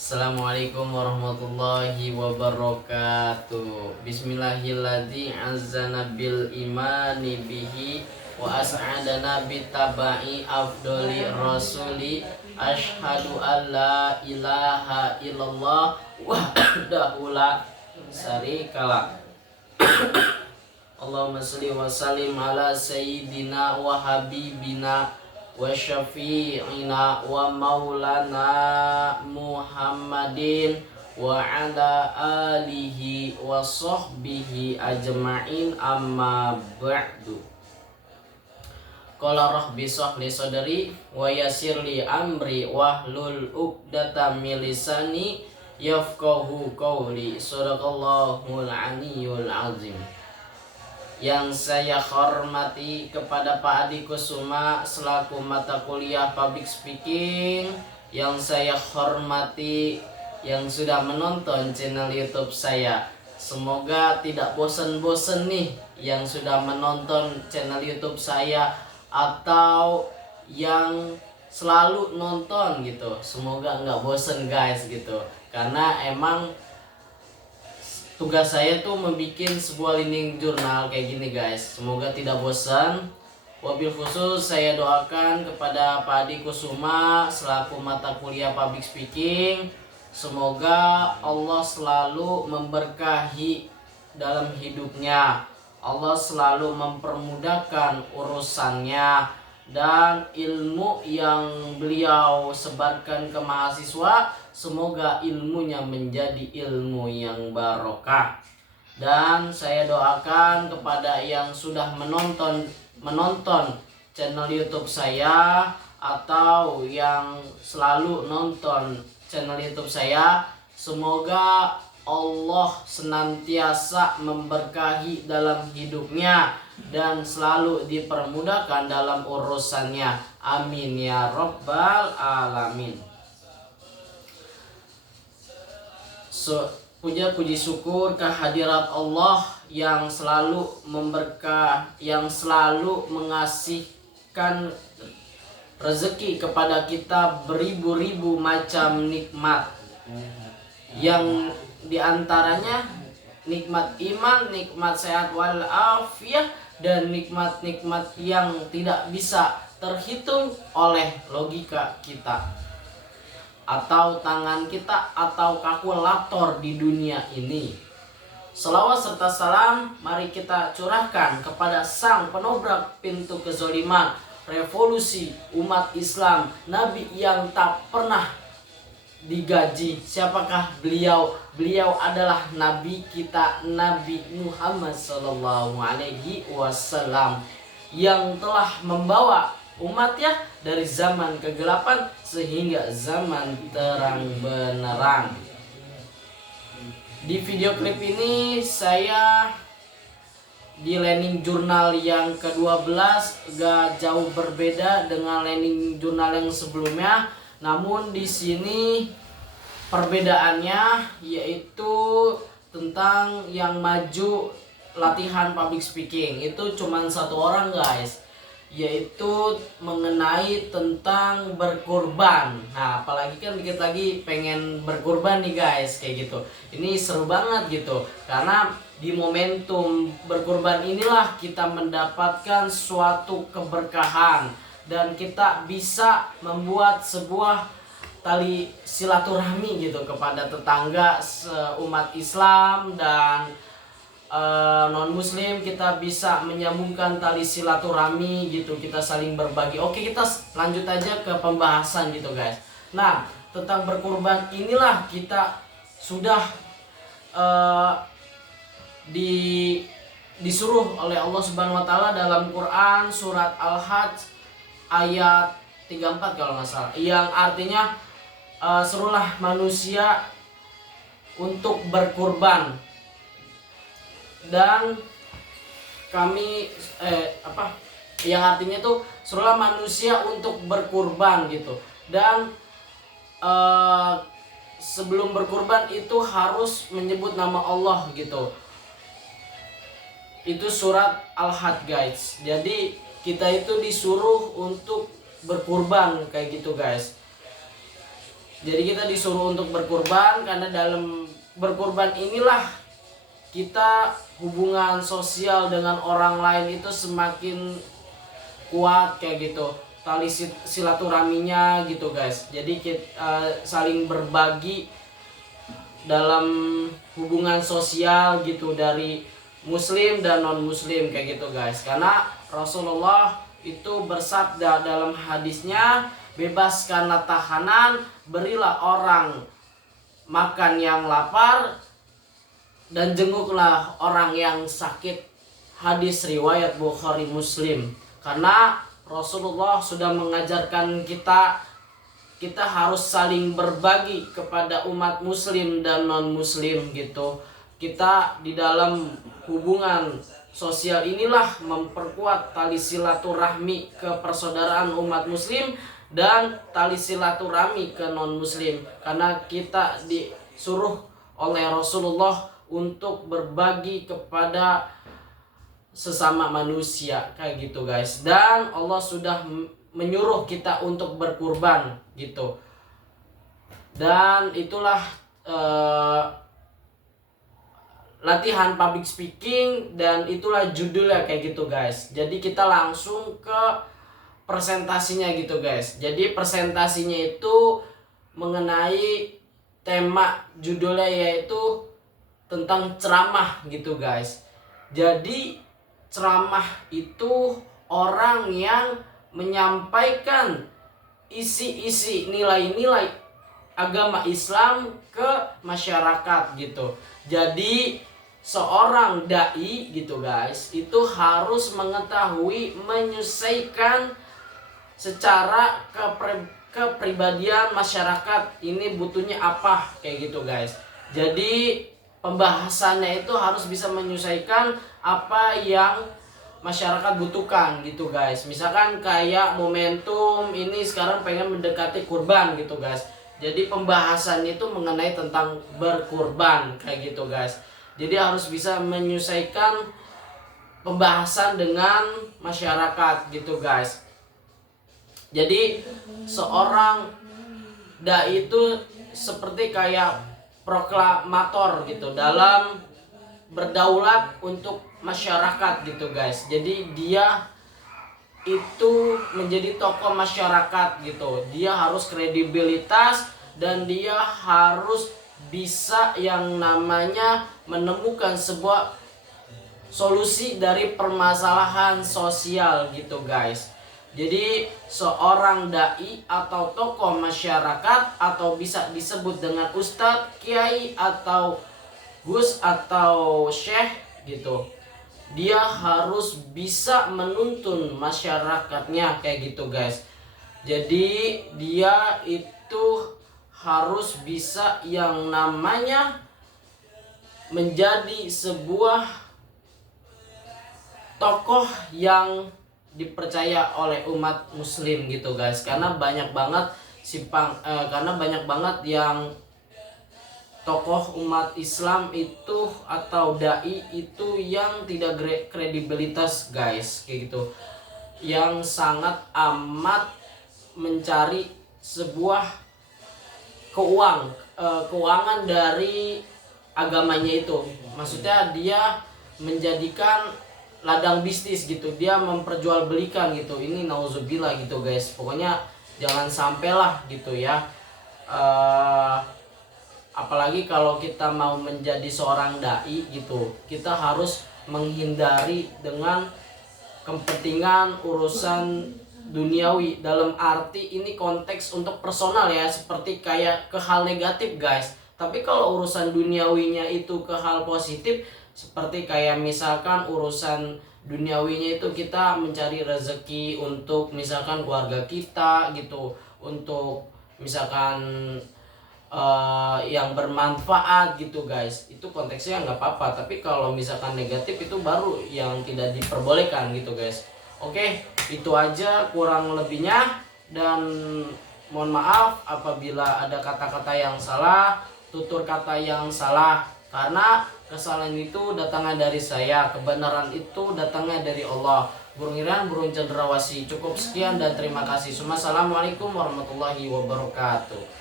Assalamualaikum warahmatullahi wabarakatuh. Bismillahirrahmanirrahim. Azzana bil imani bihi wa as'adana bitabai afdoli rasuli. Ashhadu an la ilaha illallah wahdahu la syarikalah. Allahumma sholli wa sallim ala sayyidina wa habibina wa syafi'ina wa maulana Muhammadin wa ala alihi wa sahbihi ajma'in, amma ba'du. Qala rabbi shrahli sadri wa yassirli amri wahlul 'uqdatam min lisani yafqahu qawli. Shadaqallahul aliyyul azim. Yang saya hormati kepada Pak Adi Kusuma selaku mata kuliah Public Speaking, yang saya hormati yang sudah menonton channel YouTube saya. Semoga tidak bosan-bosan nih yang sudah menonton channel YouTube saya atau yang selalu nonton gitu. Semoga nggak bosan guys gitu, karena emang tugas saya tuh membuat sebuah link jurnal kayak gini guys. Semoga tidak bosan. Wabil khusus saya doakan kepada Pak Adi Kusuma selaku mata kuliah Public Speaking. Semoga Allah selalu memberkahi dalam hidupnya. Allah selalu mempermudahkan urusannya. Dan ilmu yang beliau sebarkan ke mahasiswa, semoga ilmunya menjadi ilmu yang barokah. Dan saya doakan kepada yang sudah menonton channel YouTube saya atau yang selalu nonton channel YouTube saya, semoga Allah senantiasa memberkahi dalam hidupnya dan selalu dipermudahkan dalam urusannya. Amin ya rabbal alamin. Puja puji syukur kehadirat Allah yang selalu memberkah, yang selalu mengasihkan rezeki kepada kita beribu-ribu macam nikmat, yang diantaranya nikmat iman, nikmat sehat walafiat, dan nikmat-nikmat yang tidak bisa terhitung oleh logika kita atau tangan kita atau kalkulator di dunia ini. Selawat serta salam mari kita curahkan kepada sang penobrak pintu kezaliman, revolusi umat Islam, Nabi yang tak pernah digaji. Siapakah beliau? Beliau adalah Nabi kita, Nabi Muhammad SAW, yang telah membawa umatnya dari zaman kegelapan sehingga zaman terang benerang. Di video klip ini saya di landing jurnal yang ke-12 gak jauh berbeda dengan landing jurnal yang sebelumnya. Namun di sini perbedaannya yaitu tentang yang maju latihan public speaking itu cuman satu orang guys, yaitu mengenai tentang berkurban. Nah, apalagi kan dikit lagi pengen berkurban nih guys, kayak gitu. Ini seru banget gitu, karena di momentum berkurban inilah kita mendapatkan suatu keberkahan dan kita bisa membuat sebuah tali silaturahmi gitu kepada tetangga seumat Islam dan non muslim. Kita bisa menyambungkan tali silaturahmi gitu, kita saling berbagi. Oke, kita lanjut aja ke pembahasan gitu guys. Nah, tentang berkurban inilah kita sudah disuruh oleh Allah Subhanahu wa taala dalam Quran surat Al-Hajj ayat 34 kalau nggak salah, yang artinya serulah manusia untuk berkurban, dan kami yang artinya tuh serulah manusia untuk berkurban gitu. Dan sebelum berkurban itu harus menyebut nama Allah gitu. Itu surat Al-Hajj guys. Jadi kita itu disuruh untuk berkurban kayak gitu guys. Jadi kita disuruh untuk berkurban karena dalam berkurban inilah kita hubungan sosial dengan orang lain itu semakin kuat kayak gitu, tali silaturahminya gitu guys. Jadi kita saling berbagi dalam hubungan sosial gitu dari muslim dan non muslim kayak gitu guys. Karena Rasulullah itu bersabda dalam hadisnya, bebaskanlah tahanan, berilah orang makan yang lapar, dan jenguklah orang yang sakit. Hadis riwayat Bukhari Muslim. Karena Rasulullah sudah mengajarkan kita harus saling berbagi kepada umat muslim dan non muslim gitu. Kita di dalam hubungan sosial inilah memperkuat tali silaturahmi ke persaudaraan umat muslim dan tali silaturahmi ke non muslim, karena kita disuruh oleh Rasulullah untuk berbagi kepada sesama manusia kayak gitu guys. Dan Allah sudah menyuruh kita untuk berkurban gitu. Dan itulah latihan public speaking, dan itulah judulnya kayak gitu guys. Jadi kita langsung ke presentasinya gitu guys. Jadi presentasinya itu mengenai tema judulnya yaitu tentang ceramah gitu guys. Jadi ceramah itu orang yang menyampaikan isi-isi nilai-nilai agama Islam ke masyarakat gitu. Jadi seorang dai gitu guys itu harus mengetahui menyesuaikan secara kepribadian masyarakat ini butuhnya apa kayak gitu guys. Jadi pembahasannya itu harus bisa menyesuaikan apa yang masyarakat butuhkan gitu guys. Misalkan kayak momentum ini sekarang pengen mendekati kurban gitu guys. Jadi pembahasan itu mengenai tentang berkurban kayak gitu guys. Jadi harus bisa menyesuaikan pembahasan dengan masyarakat gitu guys. Jadi seorang dai itu seperti kayak proklamator gitu dalam berdaulat untuk masyarakat gitu guys. Jadi dia itu menjadi tokoh masyarakat gitu. Dia harus kredibilitas dan dia harus bisa yang namanya menemukan sebuah solusi dari permasalahan sosial gitu guys. Jadi seorang dai atau tokoh masyarakat atau bisa disebut dengan ustadz, kiai atau gus atau syekh gitu, dia harus bisa menuntun masyarakatnya kayak gitu guys. Jadi dia itu harus bisa yang namanya menjadi sebuah tokoh yang dipercaya oleh umat muslim gitu guys. Karena banyak banget yang tokoh umat Islam itu atau dai itu yang tidak kredibilitas guys kayak gitu, yang sangat amat mencari sebuah keuangan dari agamanya itu. Maksudnya dia menjadikan ladang bisnis gitu, dia memperjualbelikan gitu. Ini nauzubillah gitu guys. Pokoknya jangan sampailah gitu ya. Apalagi kalau kita mau menjadi seorang dai gitu, kita harus menghindari dengan kepentingan urusan duniawi. Dalam arti ini konteks untuk personal ya, seperti kayak ke hal negatif guys. Tapi kalau urusan duniawinya itu ke hal positif, seperti kayak misalkan urusan duniawinya itu kita mencari rezeki untuk misalkan keluarga kita gitu, untuk misalkan yang bermanfaat gitu guys, itu konteksnya nggak apa-apa. Tapi kalau misalkan negatif itu baru yang tidak diperbolehkan gitu guys. Oke, itu aja kurang lebihnya, dan mohon maaf apabila ada kata-kata yang salah, tutur kata yang salah, karena kesalahan itu datangnya dari saya, kebenaran itu datangnya dari Allah. Burung Iran, burung cendrawasih. Cukup sekian dan terima kasih. Assalamualaikum warahmatullahi wabarakatuh.